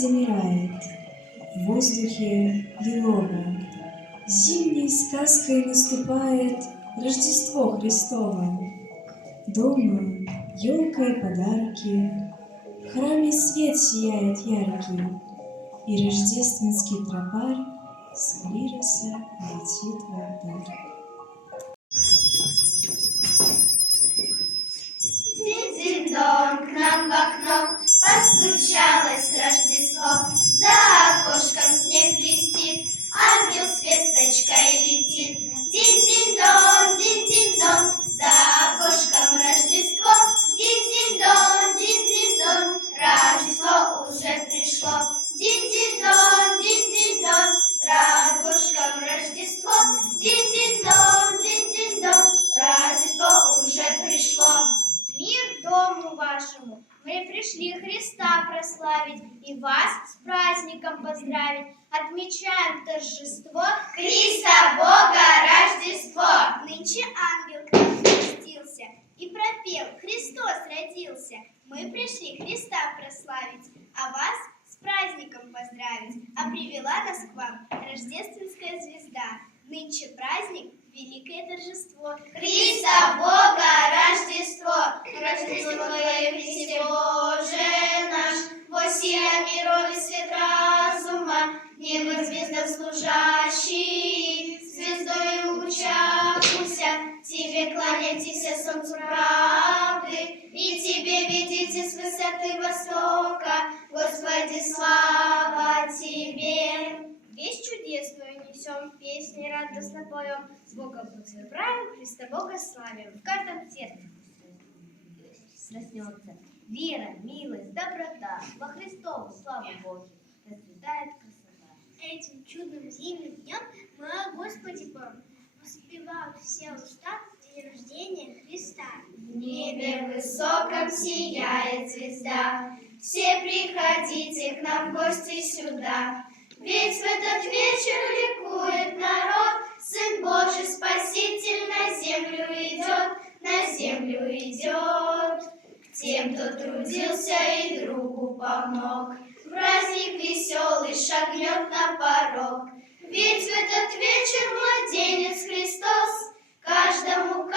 замирает, в воздухе лилово. Зимней сказкой наступает Рождество Христово. Дома елка и подарки, в храме свет сияет яркий, и рождественский тропарь с клироса летит в алтарь. Динь-динь-дон, к нам в окно постучалось Рождество. За окошком снег блестит, ангел с весточкой летит. Динь-динь-дон, за окошком Рождество. Динь-динь-дон, Рождество уже пришло. Динь-динь-дон, за окошком Рождество. Динь-динь-дон, Рождество уже пришло. Мир дому вашему, мы пришли Христа прославить и вас с праздником поздравить. Отмечаем торжество Христа Бога Рождество. Нынче ангел к нам спустился и пропел: Христос родился. Мы пришли Христа прославить, а вас с праздником поздравить. А привела нас к вам рождественская звезда. Нынче праздник, великое торжество. Христа Бога Рождество. Рождество Твое, Христе Боже наш, восия миров и свет разума, небо звездам служащий, звездою лучавшуся, Тебе кланяйтесь, солнцу правды, и Тебе видите с высоты востока, Господи, слава Тебе. Весть чудесную несем, песни радостно поем, с Богом поздравим, Христа Бога славим. В каждом сердце сроснется вера, милость, доброта, во Христову славу Божию расцветает красота. Этим чудным зимним днем мы о Господе помним, воспевают все уста день рождения Христа. В небе высоком сияет звезда, все приходите к нам в гости сюда. Ведь в этот вечер ликует народ, Сын Божий Спаситель на землю идет, на землю идет. К тем, кто трудился и другу помог, праздник веселый шагнет на порог. Ведь в этот вечер младенец Христос каждому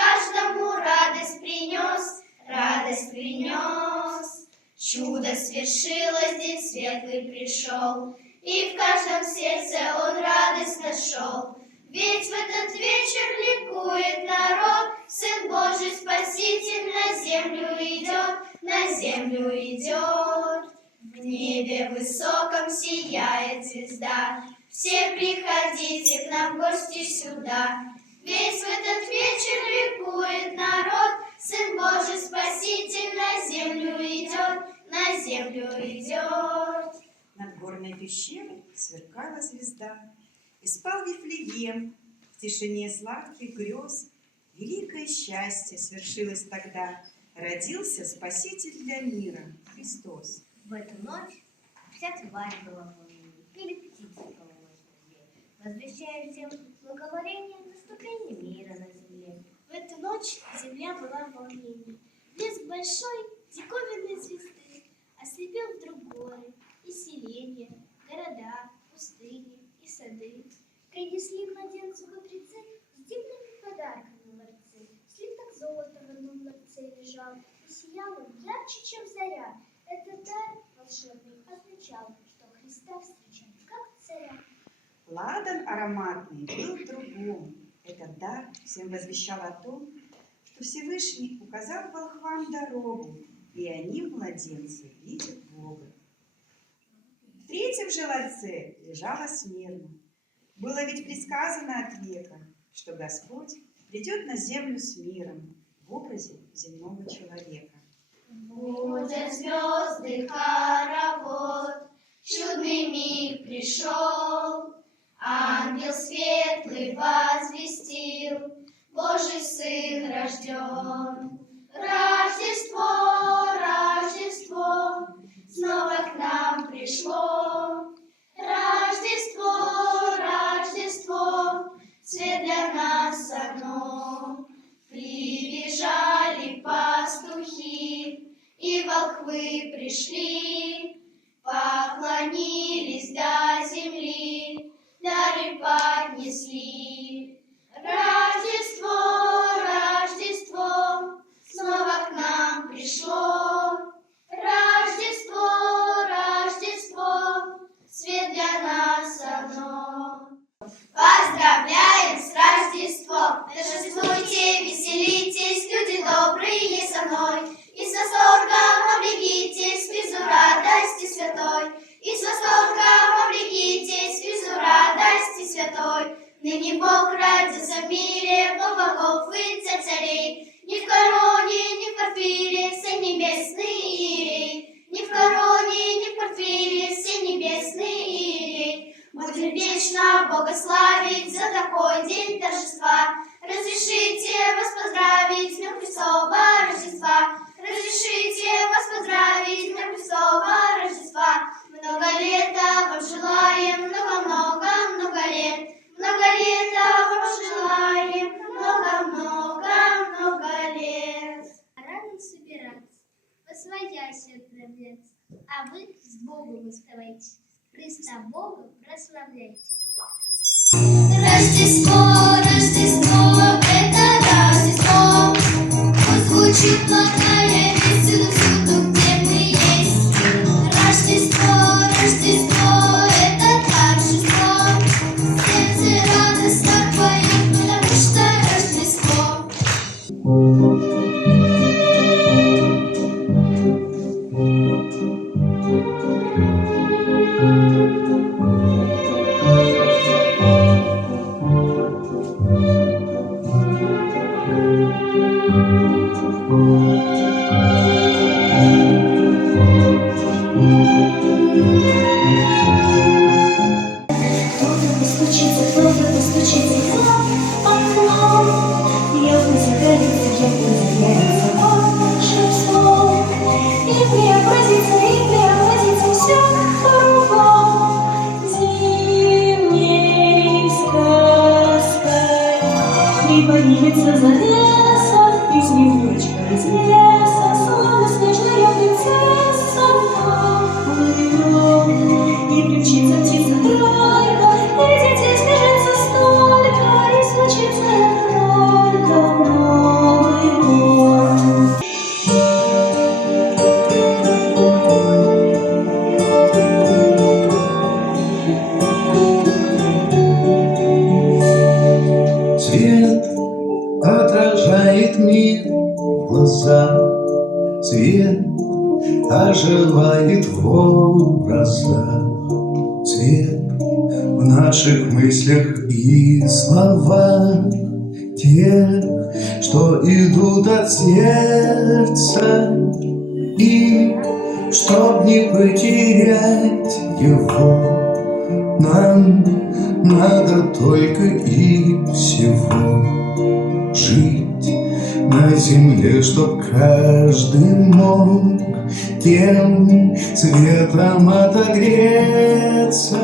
радость принес, радость принес. Чудо свершилось, день светлый пришел, и в каждом сердце он радость нашел. Ведь в этот вечер ликует народ, Сын Божий Спаситель на землю идет, на землю идет. В небе высоком сияет звезда, все приходите к нам в гости сюда. Ведь в этот вечер ликует народ, Сын Божий Спаситель на землю идет, на землю идет. Над горной пещерой сверкала звезда, и спал Вифлеем в тишине сладких грез. Великое счастье свершилось тогда, родился Спаситель для мира, Христос. В эту ночь вся тварь была в волнении, пели птицы колокольчик, возвещая всем благоволение наступления мира на земле. В эту ночь земля была в волнении. Блеск большой диковинной звезды ослепил вдруг горы и селения, города, пустыни и сады. Принесли младенцу мудрецы с дивными подарками ларцы. Слиток золота в одном ларце лежал и сиял он ярче, чем заря. Этот дар волшебный означал, что Христа встречают как царя. Ладан ароматный был в другом. Этот дар всем возвещал о том, что Всевышний указал волхвам дорогу, и они, младенцы, видят Бога. В третьем же ларце лежала смирно. Было ведь предсказано от века, что Господь придет на землю с миром в образе земного человека. Будет звезды хоровод, чудный миг пришел, ангел светлый возвестил, Божий Сын рожден. Рождество, Рождество, снова к нам пришло. Рождество, Рождество, свет для нас одно. Прибежали пастухи, и волхвы пришли, поклонились Возводяйся, отправляйте, а вы с Богом оставайтесь. Христа Бога прославляйте. Рождество, Рождество, это Рождество. Пусть звучит благая весть всюду, где мы есть. Рождество, Рождество, это торжество. Сердце радостно поет, потому что Рождество. Кто-то постучится в окно, явно загорится волшебство. И преобразится все кругом зимней сказкой. И поднимется завеса, и Снегурочка из леса, словно снежная принцесса, и примчится птица-тройка, и детей сбежится столько, и случится только Новый год. Свет отражает мир в глаза, свет оживает в образах, свет в наших мыслях и словах, тех, что идут от сердца, и чтоб не потерять его, нам надо только и всего жить на земле, чтоб каждый мог тем светом отогреться.